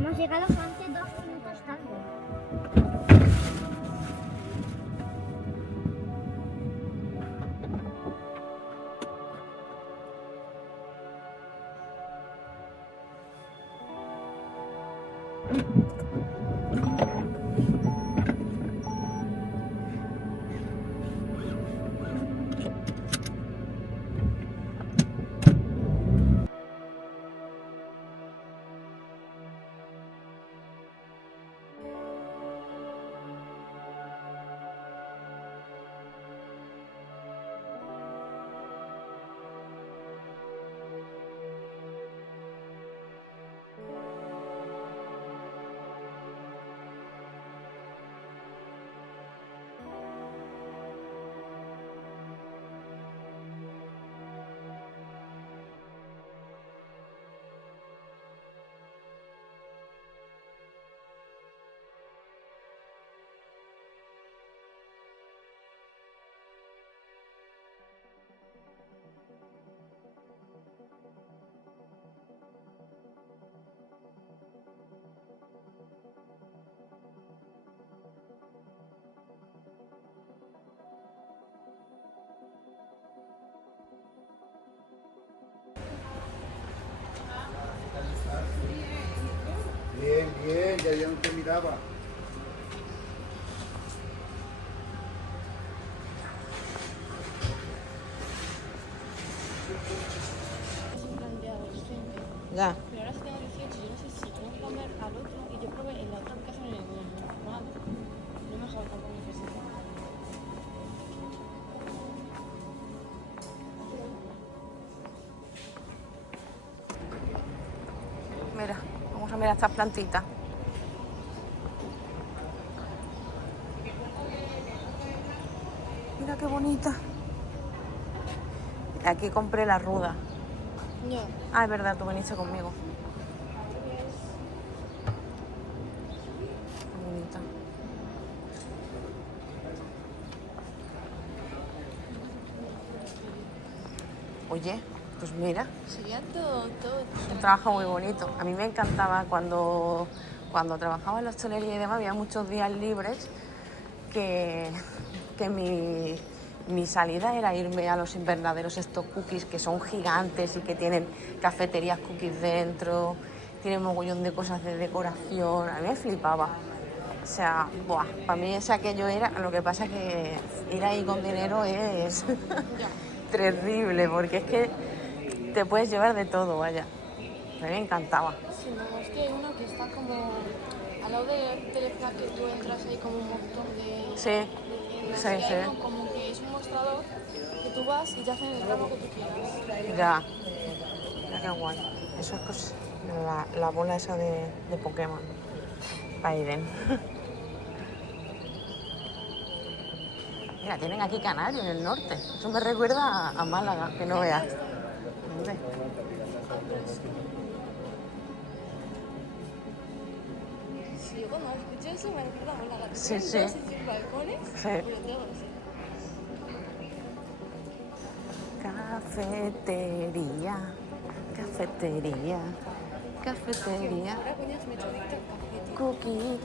Hemos llegado antes 2 minutos tarde. Bien, bien, ya no te miraba. Ya. Pero ahora sí tengo 18, yo no sé si tengo que cambiar al otro y yo probé en la otra aplicación en el normal. No me dejaba tampoco necesitar. Mira, vamos a mirar estas plantitas. Mira qué bonita. Aquí compré la ruda. Ya. Ah, es verdad, tú viniste conmigo. Qué bonita. Oye, pues mira, Sería todo. un trabajo muy bonito. A mí me encantaba cuando trabajaba en la hostelería y demás, había muchos días libres que mi salida era irme a los invernaderos estos cookies que son gigantes y que tienen cafeterías cookies dentro, tienen mogollón de cosas de decoración. A mí me flipaba. O sea, buah, para mí ese aquello era, lo que pasa es que ir ahí con dinero es terrible, porque es que te puedes llevar de todo, vaya. A mí me encantaba. Sí, no, es que hay uno que está como al lado del teléfono que tú entras ahí como un montón de Sí, tiendas. sí, Y hay sí. uno como que es un mostrador que tú vas y te hacen el ramo que tú quieras. Ya. Mira qué guay. Eso es pues, la bola esa de Pokémon. Aiden. Mira, tienen aquí Canarios en el norte. Eso me recuerda a Málaga, que no veas. Hombre. Sí, yo cuando escucho eso me recuerda a Málaga. Sí, Tienen sí. todos esos balcones, Sí. pero todos. Cafetería, cafetería, cafetería. Ahora coño me he hecho adicta al café, tío. Cookie.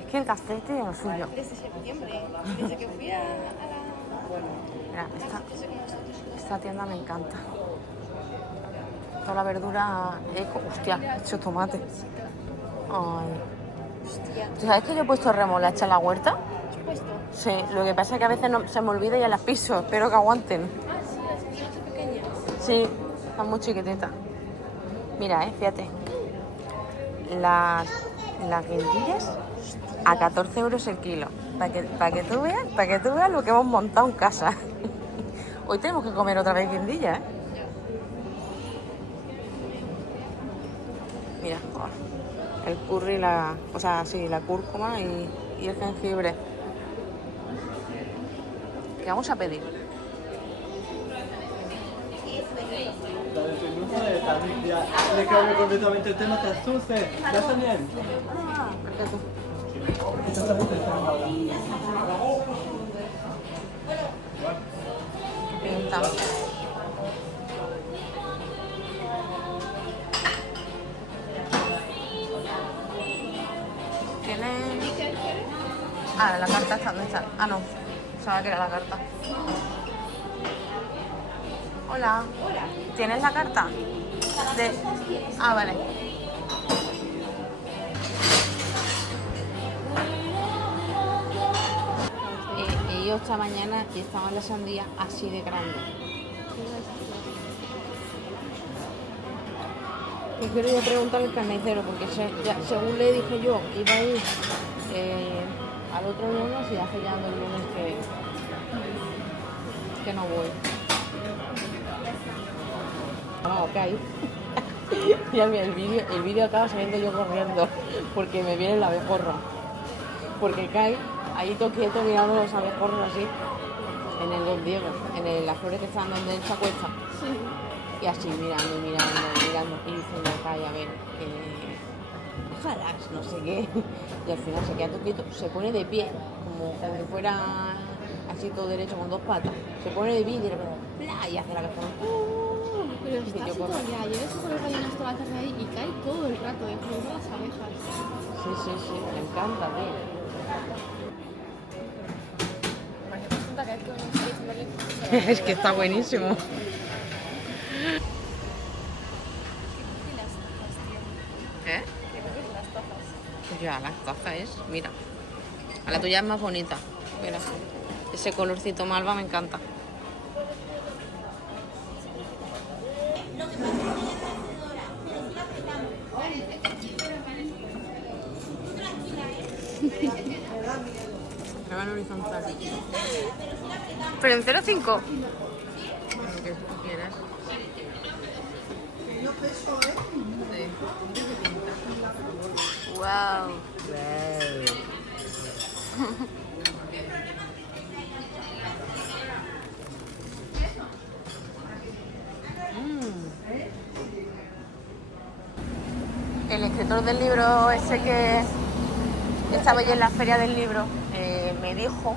Es que el café tiene lo suyo. Desde septiembre, desde que fui a la... Mira, Eso con nosotros. esta tienda me encanta. Toda la verdura eco. Hostia, he hecho tomate. Ay. Hostia. ¿Tú sabes que yo he puesto remolacha en la huerta? ¿Qué he puesto? Sí, lo que pasa es que a veces se me olvida y ya las piso. Espero que aguanten. Ah, sí, las que son pequeñas. Sí, están muy chiquititas. Mira, fíjate. Las guindillas a 14 euros el kilo. Para que tú veas lo que hemos montado en casa. Hoy tenemos que comer otra vez guindillas, ¿eh? Mira, el curry, la cúrcuma y el jengibre. ¿Qué vamos a pedir? Le cambio completamente el tema, te asuste. ¿Ya está bien? Ah, perfecto. Pinta. Ah, la carta está, ¿dónde está? Ah, no, sabía que era la carta. Hola. ¿Tienes la carta? Ah, vale. Ellos esta mañana estaban las sandías así de grandes. Y quería preguntar al carnicero, porque según le dije yo, iba a ir al otro lunes y hace ya el lunes que no voy. Vamos, que hay. Ya mira, el vídeo acaba saliendo yo corriendo, porque me viene el abejorro. Porque cae ahí todo quieto mirando los abejorros así, en el Don Diego, en las flores que están donde él se acuesta. Sí. Y así mirando, y diciendo, calla, a ver, ojalá, no sé qué. Y al final se queda todo quieto, se pone de pie, como si fuera así todo derecho con dos patas. Se pone de pie y dice, y hace la cabeza. Pero está así todo el día. Yo he por el relleno toda la tarde ahí y cae todo el rato, incluso las abejas. Sí, me encanta, tío. Es que está buenísimo. ¿Eh? Ya, las tazas es, mira. A la tuya es más bonita. Mira, ese colorcito malva me encanta. Horizontal. Pero en 0,5. Lo que tú quieras. Sí. Wow. El escritor del libro ese que estaba yo en la feria del libro me dijo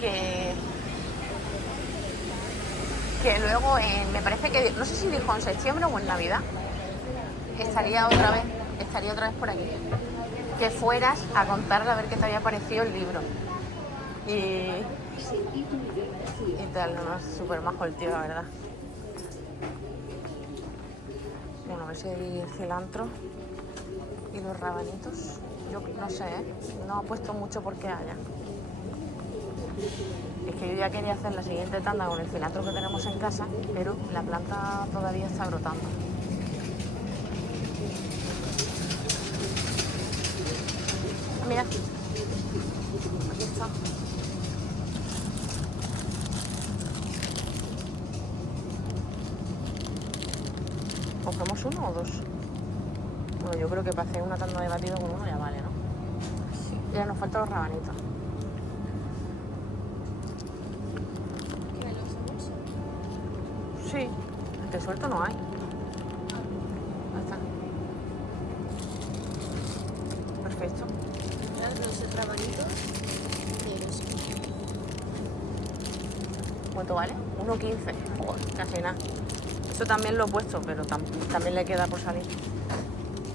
que luego, me parece que, no sé si dijo en septiembre o en Navidad, estaría otra vez por aquí, que fueras a contarle a ver qué te había parecido el libro y tal, no, es súper majo el tío, la verdad. Bueno, a ver si hay cilantro y los rabanitos. Yo no sé, no apuesto mucho porque haya. Es que yo ya quería hacer la siguiente tanda con el cilantro que tenemos en casa, pero la planta todavía está brotando. Ah, mira, aquí está. ¿Cogemos uno o dos? Bueno, yo creo que para hacer una tanda de batido con uno ya vale, ¿no? Sí. Ya nos faltan los rabanitos. ¿Qué los usamos? Sí, el que suelto no hay. Ahí está. Perfecto. Los rabanitos de los... ¿Cuánto vale? 1,15. Joder, casi nada. Eso también lo he puesto, pero también le queda por salir.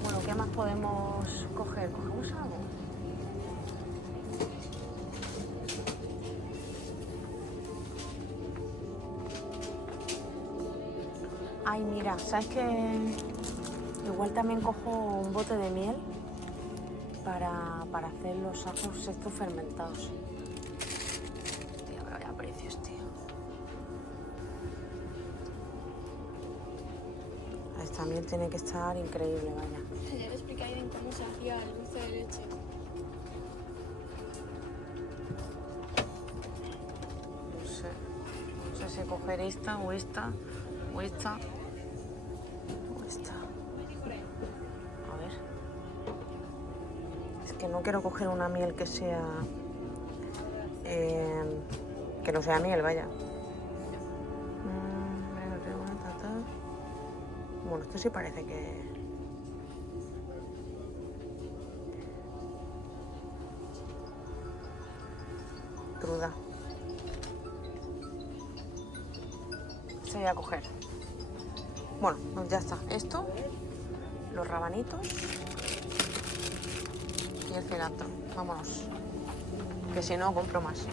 Bueno, ¿qué más podemos coger? ¿Cogemos algo? Ay, mira, ¿sabes qué? Igual también cojo un bote de miel para hacer los ajos estos fermentados. Tío, vaya precios, tío. Esta miel tiene que estar increíble, vaya. Ayer expliqué bien cómo se hacía el dulce de leche. No sé si coger esta o esta o esta o esta. A ver. Es que no quiero coger una miel que sea... que no sea miel, vaya. Bueno, esto sí parece que... cruda. Se voy a coger. Bueno, pues ya está. Esto, los rabanitos y el cilantro. Vámonos. que si no compro más.